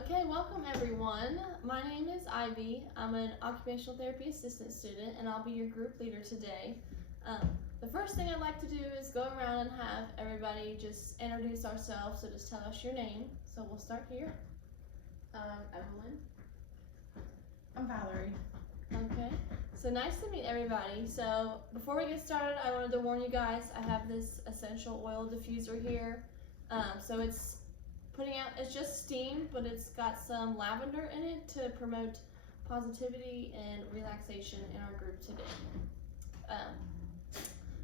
Okay, welcome everyone. My name is Ivy. I'm an occupational therapy assistant student and I'll be your group leader today. The first thing I'd like to do is go around and have everybody just introduce ourselves, so just tell us your name. So we'll start here. Evelyn. I'm Valerie. Okay, so nice to meet everybody. So before we get started, I wanted to warn you guys, I have this essential oil diffuser here. So it's just steam, but it's got some lavender in it to promote positivity and relaxation in our group today.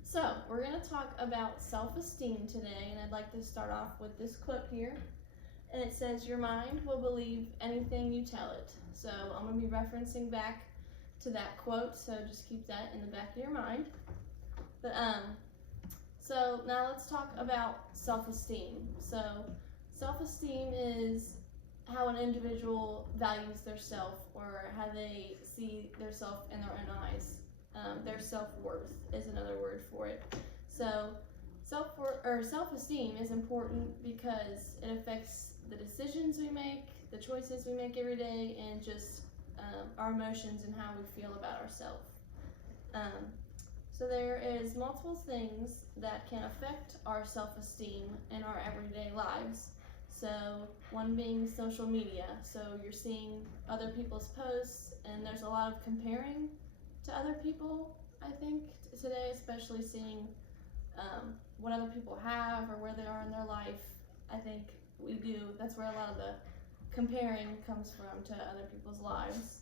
So we're going to talk about self-esteem today, and I'd like to start off with this quote here. And it says, "Your mind will believe anything you tell it." So I'm going to be referencing back to that quote, so just keep that in the back of your mind. So now let's talk about self-esteem. So self-esteem is how an individual values their self, or how they see their self in their own eyes. Their self-worth is another word for it. So self-esteem is important because it affects the decisions we make, the choices we make every day, and just our emotions and how we feel about ourselves. So there is multiple things that can affect our self-esteem in our everyday lives. So one being social media. So you're seeing other people's posts, and there's a lot of comparing to other people, I think, today, especially seeing what other people have or where they are in their life. I think that's where a lot of the comparing comes from to other people's lives.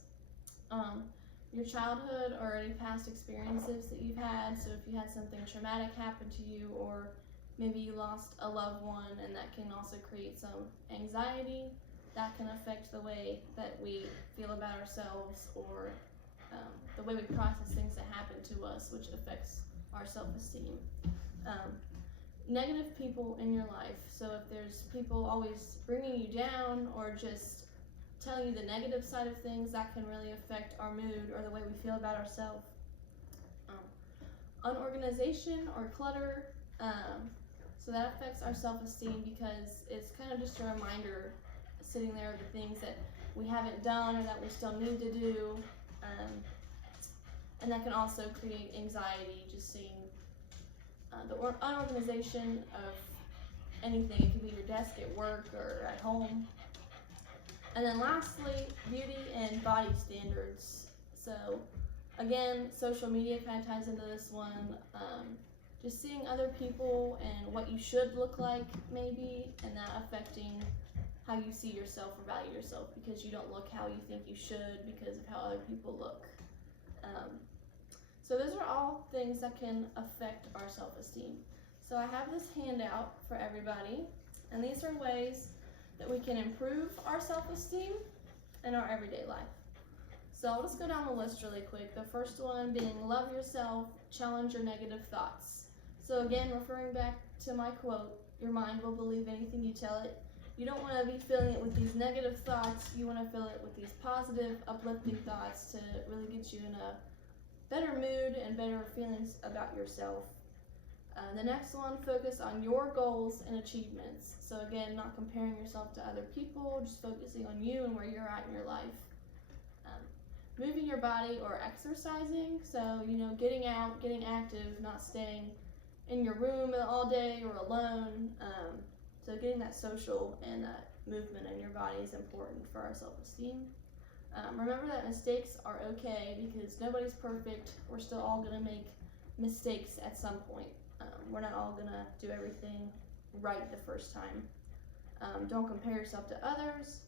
Your childhood or any past experiences that you've had. So if you had something traumatic happen to you, or maybe you lost a loved one, and that can also create some anxiety. That can affect the way that we feel about ourselves, or the way we process things that happen to us, which affects our self-esteem. Negative people in your life. So if there's people always bringing you down or just telling you the negative side of things, that can really affect our mood or the way we feel about ourselves. Unorganization or clutter. So that affects our self-esteem because it's kind of just a reminder sitting there of the things that we haven't done or that we still need to do. And that can also create anxiety, just seeing the unorganization of anything. It could be your desk at work or at home. And then lastly, beauty and body standards. So again, social media kind of ties into this one. Just seeing other people and what you should look like, maybe, and that affecting how you see yourself or value yourself, because you don't look how you think you should because of how other people look. So those are all things that can affect our self-esteem. So I have this handout for everybody, and these are ways that we can improve our self-esteem in our everyday life. So I'll just go down the list really quick. The first one being love yourself, challenge your negative thoughts. So again, referring back to my quote, your mind will believe anything you tell it. You don't want to be filling it with these negative thoughts. You want to fill it with these positive, uplifting thoughts to really get you in a better mood and better feelings about yourself. The next one, focus on your goals and achievements. So again, not comparing yourself to other people, just focusing on you and where you're at in your life. Moving your body or exercising. So, getting out, getting active, not staying in your room all day or alone. So getting that social and that movement in your body is important for our self-esteem. Remember that mistakes are okay, because nobody's perfect. We're still all going to make mistakes at some point. We're not all going to do everything right the first time. Don't compare yourself to others.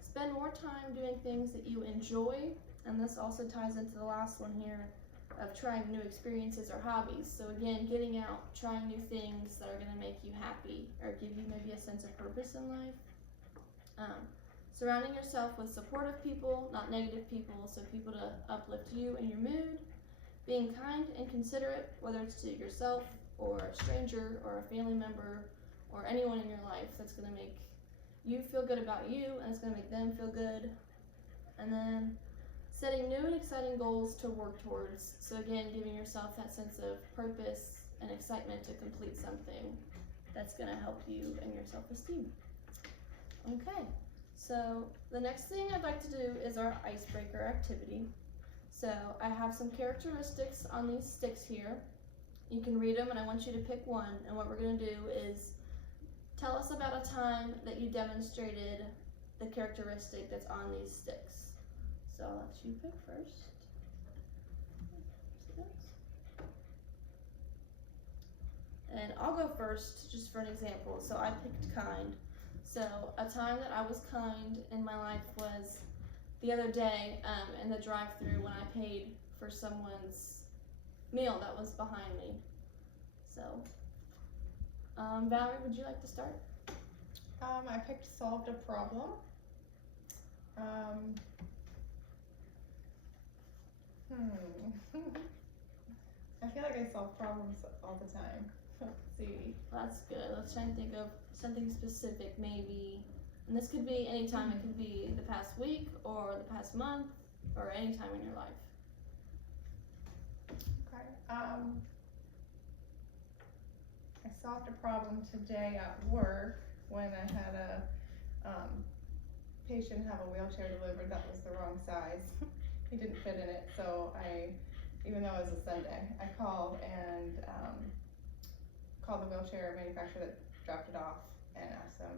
Spend more time doing things that you enjoy. And this also ties into the last one here of trying new experiences or hobbies. So again, getting out, trying new things that are going to make you happy or give you maybe a sense of purpose in life. Surrounding yourself with supportive people, not negative people, so people to uplift you and your mood. Being kind and considerate, whether it's to yourself or a stranger or a family member or anyone in your life, that's going to make you feel good about you and it's going to make them feel good. And then setting new and exciting goals to work towards. So again, giving yourself that sense of purpose and excitement to complete something that's going to help you and your self-esteem. Okay, So the next thing I'd like to do is our icebreaker activity. So I have some characteristics on these sticks here. You can read them and I want you to pick one, and what we're going to do is tell us about a time that you demonstrated the characteristic that's on these sticks. So I'll let you pick first. And I'll go first just for an example. So I picked kind. So a time that I was kind in my life was the other day in the drive-thru when I paid for someone's meal that was behind me. So, Valerie, would you like to start? I picked solved a problem. I feel like I solve problems all the time. Let's see. That's good. Let's try and think of something specific, maybe. And this could be any time. It could be the past week or the past month or any time in your life. Okay. I solved a problem today at work when I had a patient have a wheelchair delivered that was the wrong size. He didn't fit in it, so even though it was a Sunday, I called and called the wheelchair manufacturer that dropped it off and asked them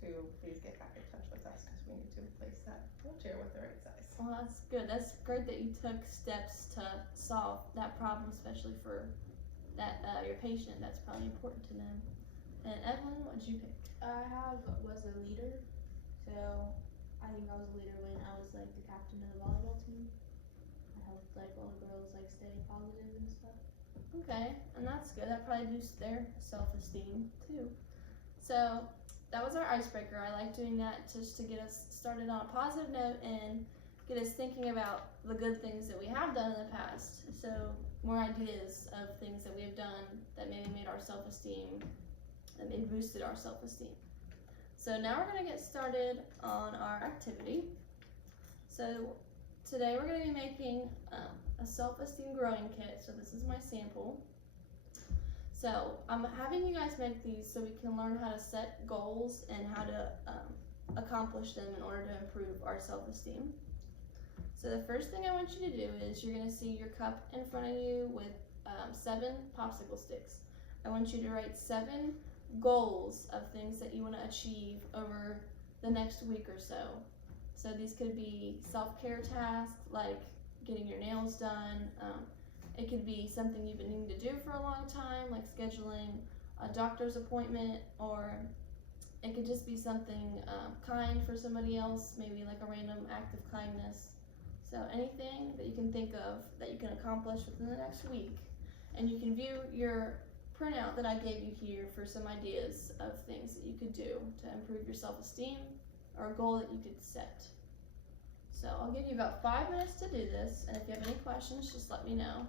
to please get back in touch with us because we need to replace that wheelchair with the right size. Well, that's good. That's great that you took steps to solve that problem, especially for that your patient. That's probably important to them. And Evelyn, what did you pick? I was a leader, so I think I was a leader when I was like the captain of the volleyball team. I helped like all the girls like stay positive and stuff. Okay, and that's good. That probably boosts their self-esteem too. So that was our icebreaker. I like doing that just to get us started on a positive note and get us thinking about the good things that we have done in the past. So more ideas of things that we have done that maybe made our self-esteem, that maybe boosted our self-esteem. So now we're going to get started on our activity. So today we're going to be making a self-esteem growing kit. So this is my sample. So I'm having you guys make these so we can learn how to set goals and how to accomplish them in order to improve our self-esteem. So the first thing I want you to do is you're going to see your cup in front of you with 7 popsicle sticks. I want you to write 7 goals of things that you want to achieve over the next week or so. So these could be self-care tasks like getting your nails done. It could be something you've been needing to do for a long time, like scheduling a doctor's appointment, or it could just be something kind for somebody else, maybe like a random act of kindness. So anything that you can think of that you can accomplish within the next week. And you can view your printout that I gave you here for some ideas of things that you could do to improve your self-esteem or a goal that you could set. So I'll give you about 5 minutes to do this, and if you have any questions, just let me know.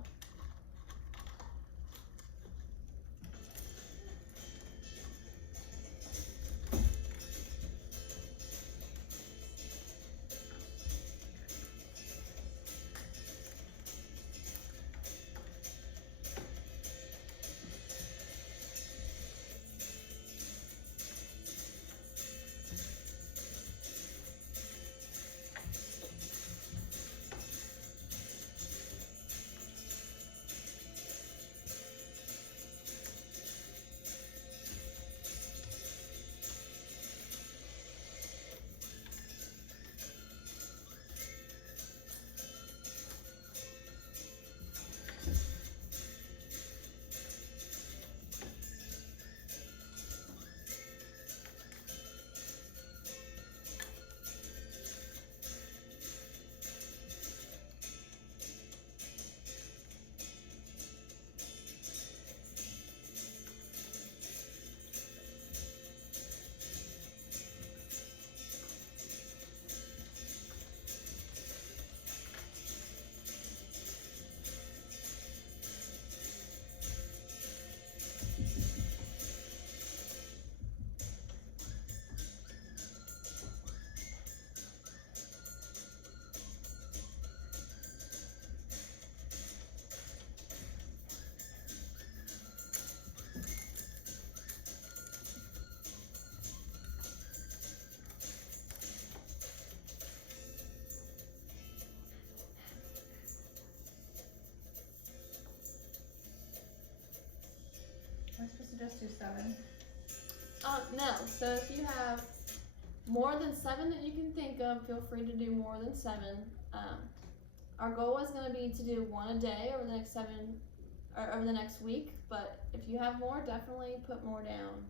So just do 7. No. So if you have more than 7 that you can think of, feel free to do more than 7. Our goal is going to be to do 1 a day over the next 7, or over the next week. But if you have more, definitely put more down.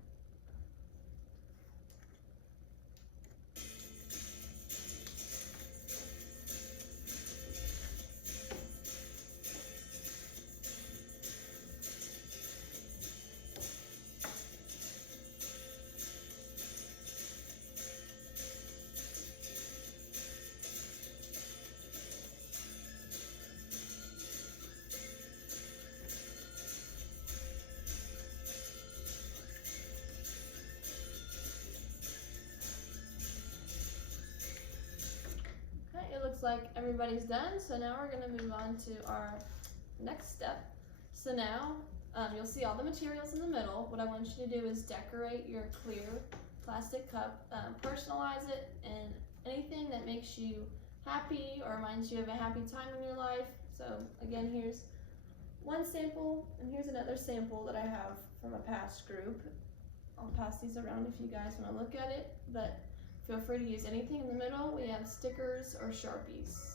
Okay, it looks like everybody's done. So now we're going to move on to our next step. So now you'll see all the materials in the middle. What I want you to do is decorate your clear plastic cup, personalize it, and anything that makes you happy or reminds you of a happy time in your life. So again, here's one sample, and here's another sample that I have from a past group. I'll pass these around if you guys want to look at it, but feel free to use anything in the middle. We have stickers or Sharpies.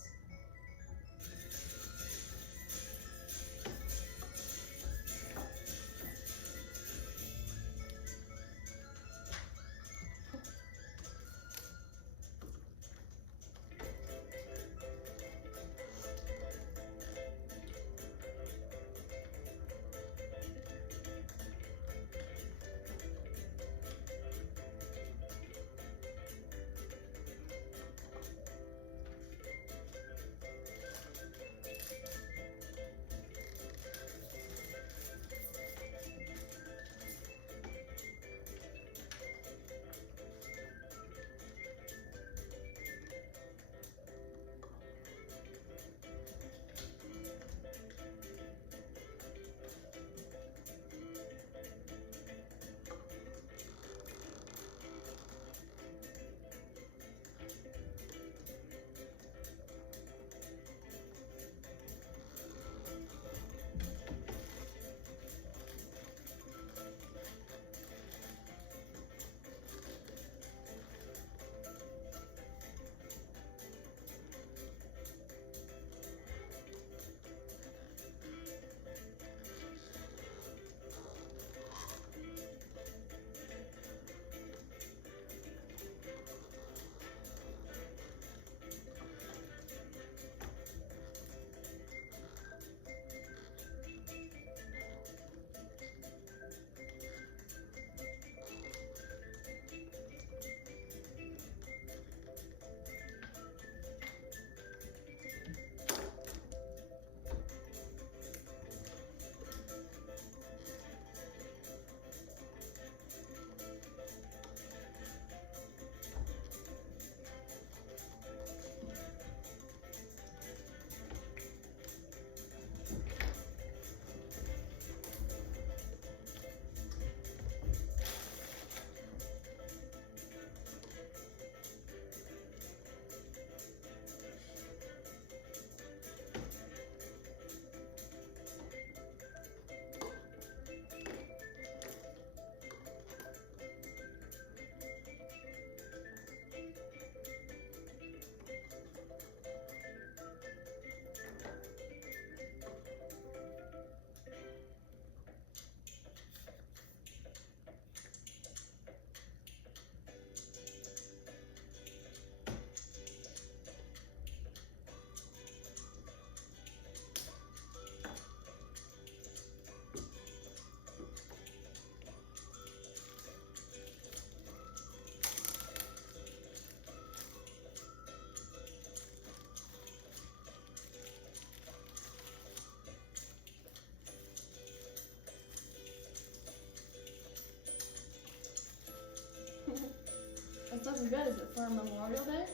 It's looking good. Is it for Memorial Day?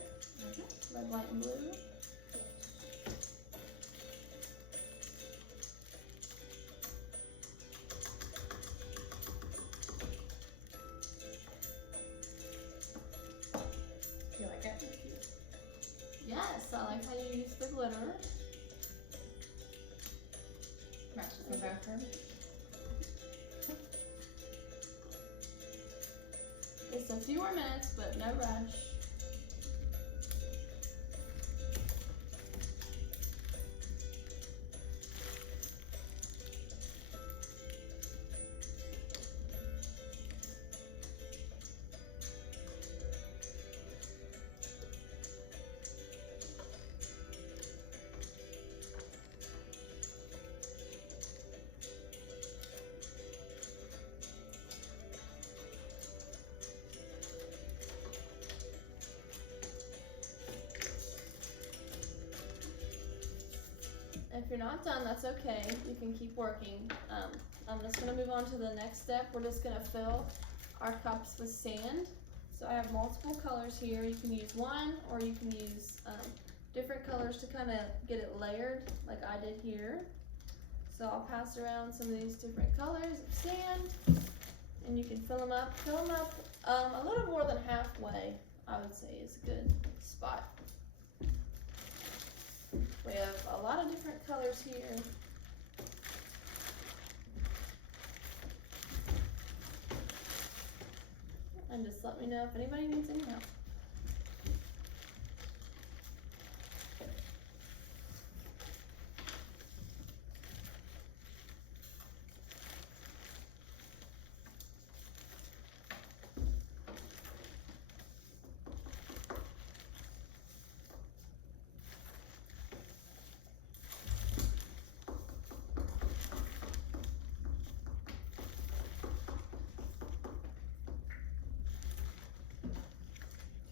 Red, white, and blue. Do you like it? Yes, I like how you use the glitter. Matches the bathroom. pace. A few more minutes, but no rush. If you're not done, that's okay. You can keep working. I'm just gonna move on to the next step. We're just gonna fill our cups with sand. So I have multiple colors here. You can use one, or you can use different colors to kind of get it layered, like I did here. So I'll pass around some of these different colors of sand, and you can fill them up. Fill them up a little more than halfway, I would say, is a good spot. We have a lot of different colors here. And just let me know if anybody needs any help.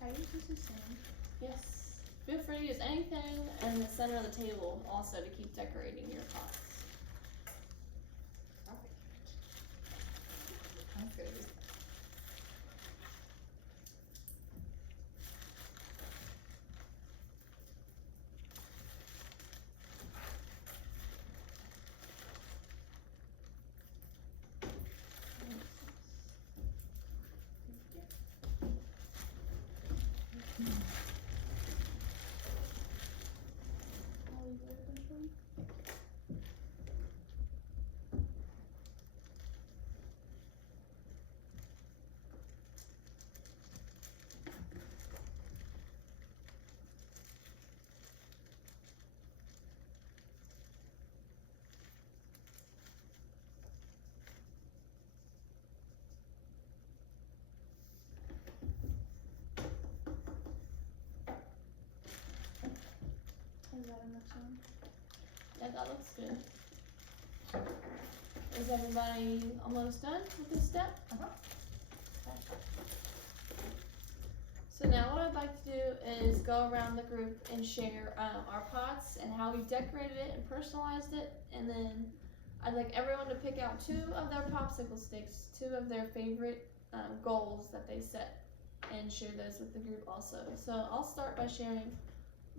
Can I use this as sand? Yes. Feel free to use anything in the center of the table also to keep decorating your pots. That's good. Is that enough sand? Yeah, that looks good. Is everybody almost done with this step? Uh-huh. Okay. So now what I'd like to do is go around the group and share our pots and how we've decorated it and personalized it, and then I'd like everyone to pick out 2 of their popsicle sticks, 2 of their favorite goals that they set, and share those with the group also. So I'll start by sharing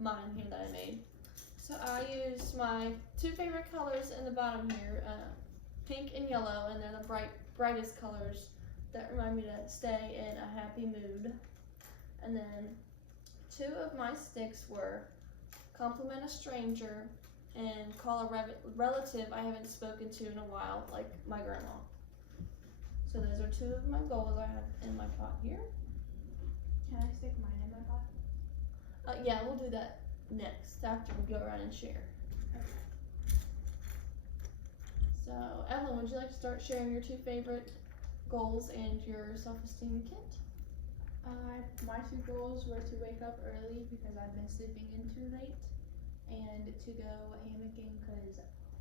mine here that I made. So I used my 2 favorite colors in the bottom here, pink and yellow, and they're the brightest colors that remind me to stay in a happy mood. And then 2 of my sticks were compliment a stranger and call a relative I haven't spoken to in a while, like my grandma. So those are 2 of my goals I have in my pot here. Can I stick mine in my pot? Yeah, we'll do that next after we go around and share. So, Evelyn, would you like to start sharing your 2 favorite goals and your self-esteem kit? My 2 goals were to wake up early because I've been sleeping in too late, and to go hammocking because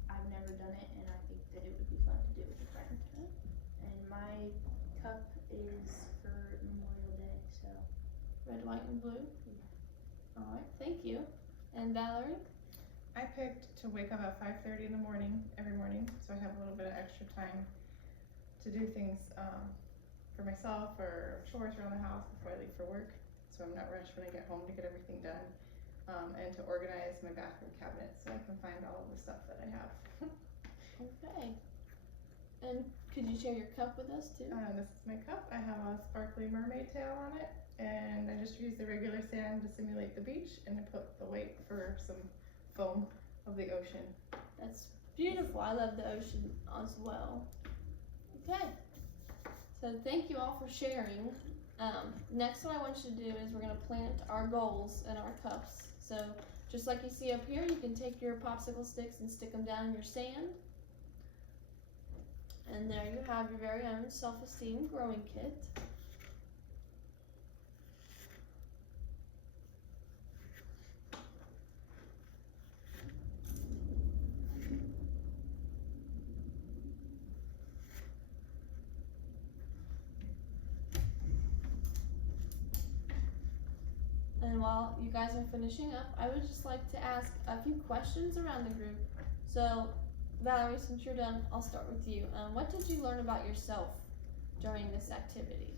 I've never done it and I think that it would be fun to do with a friend. And my cup is for Memorial Day, so. Red, white, and blue? Yeah. Alright, thank you. And Valerie? I picked to wake up at 5:30 in the morning, every morning, so I have a little bit of extra time to do things for myself or chores around the house before I leave for work, so I'm not rushed when I get home to get everything done, and to organize my bathroom cabinet so I can find all of the stuff that I have. Okay. And could you share your cup with us too? This is my cup. I have a sparkly mermaid tail on it, and I just used the regular sand to simulate the beach, and I put the weight for some foam of the ocean. That's beautiful. I love the ocean as well. Okay. So thank you all for sharing. Next, what I want you to do is we're gonna plant our goals in our cups. So just like you see up here, you can take your popsicle sticks and stick them down in your sand. And there you have your very own self-esteem growing kit. And while you guys are finishing up, I would just like to ask a few questions around the group. So, Valerie, since you're done, I'll start with you. What did you learn about yourself during this activity?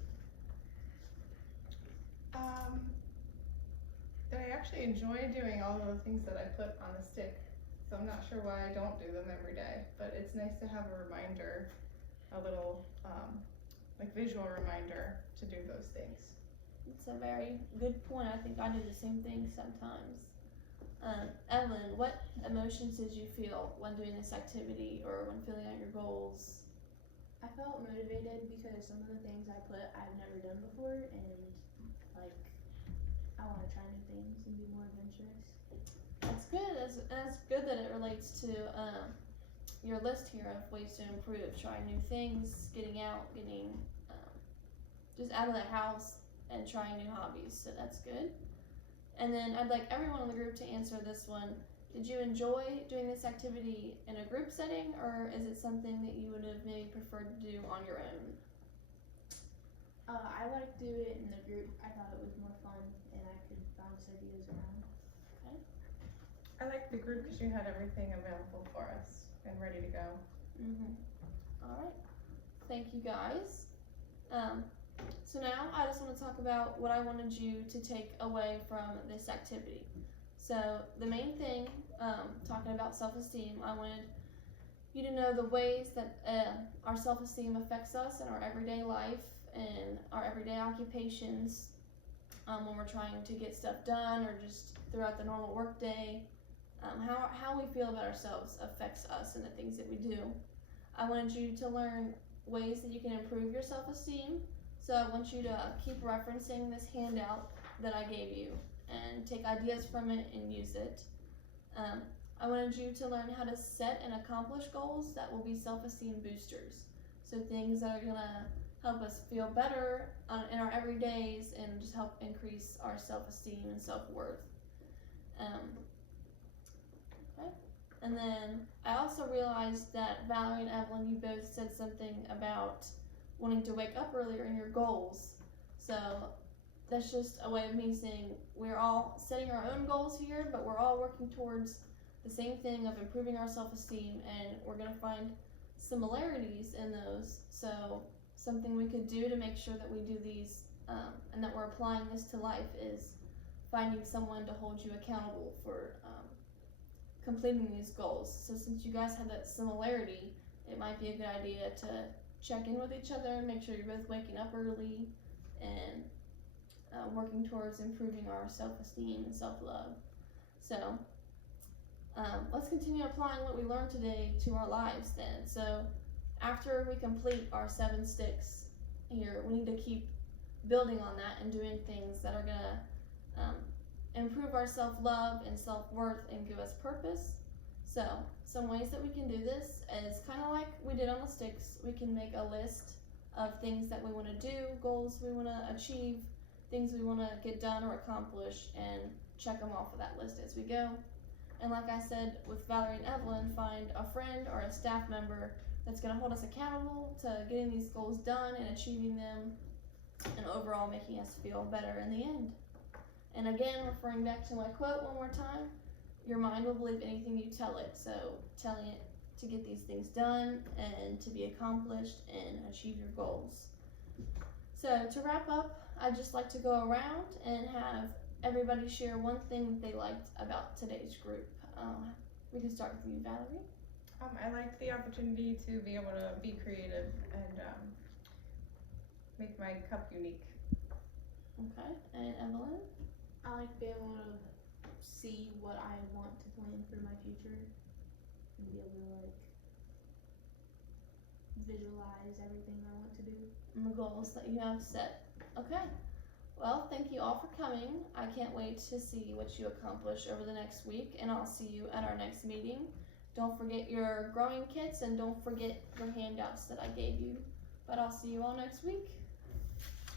That I actually enjoy doing all of the things that I put on the stick. So I'm not sure why I don't do them every day, but it's nice to have a reminder, a little like visual reminder to do those things. It's a very good point. I think I do the same thing sometimes. Evelyn, what emotions did you feel when doing this activity or when filling out your goals? I felt motivated because some of the things I put I've never done before, and like I want to try new things and be more adventurous. That's good. That's good that it relates to your list here of ways to improve, trying new things, getting out, getting just out of the house and trying new hobbies. So that's good. And then I'd like everyone in the group to answer this one. Did you enjoy doing this activity in a group setting, or is it something that you would have maybe preferred to do on your own? I like to do it in the group. I thought it was more fun and I could bounce ideas around. I like the group because you had everything available for us and ready to go. All right. Thank you guys. So now I just want to talk about what I wanted you to take away from this activity. So the main thing, talking about self-esteem, I wanted you to know the ways that our self-esteem affects us in our everyday life and our everyday occupations, when we're trying to get stuff done or just throughout the normal workday. How we feel about ourselves affects us and the things that we do. I wanted you to learn ways that you can improve your self-esteem. So I want you to keep referencing this handout that I gave you and take ideas from it and use it. I wanted you to learn how to set and accomplish goals that will be self-esteem boosters. So things that are gonna help us feel better in our everydays and just help increase our self-esteem and self-worth. Okay. And then I also realized that Valerie and Evelyn, you both said something about wanting to wake up earlier in your goals. So that's just a way of me saying we're all setting our own goals here, but we're all working towards the same thing of improving our self-esteem, and we're going to find similarities in those. So something we could do to make sure that we do these and that we're applying this to life is finding someone to hold you accountable for completing these goals. So since you guys have that similarity, it might be a good idea to check in with each other and make sure you're both waking up early and working towards improving our self-esteem and self-love. So let's continue applying what we learned today to our lives then. So after we complete our 7 sticks here, we need to keep building on that and doing things that are gonna improve our self-love and self-worth and give us purpose. So some ways that we can do this is kind of like we did on the sticks. We can make a list of things that we want to do, goals we want to achieve, things we want to get done or accomplish, and check them off of that list as we go. And like I said with Valerie and Evelyn, find a friend or a staff member that's going to hold us accountable to getting these goals done and achieving them, and overall making us feel better in the end. And again, referring back to my quote one more time, your mind will believe anything you tell it. So telling it to get these things done and to be accomplished and achieve your goals. So to wrap up, I'd just like to go around and have everybody share one thing that they liked about today's group. We can start with you, Valerie. I liked the opportunity to be able to be creative and make my cup unique. Okay, and Evelyn? I like being able to see what I want to plan for my future and be able to like visualize everything I want to do. And the goals that you have set. Okay. Well, thank you all for coming. I can't wait to see what you accomplish over the next week, and I'll see you at our next meeting. Don't forget your growing kits and don't forget your handouts that I gave you. But I'll see you all next week.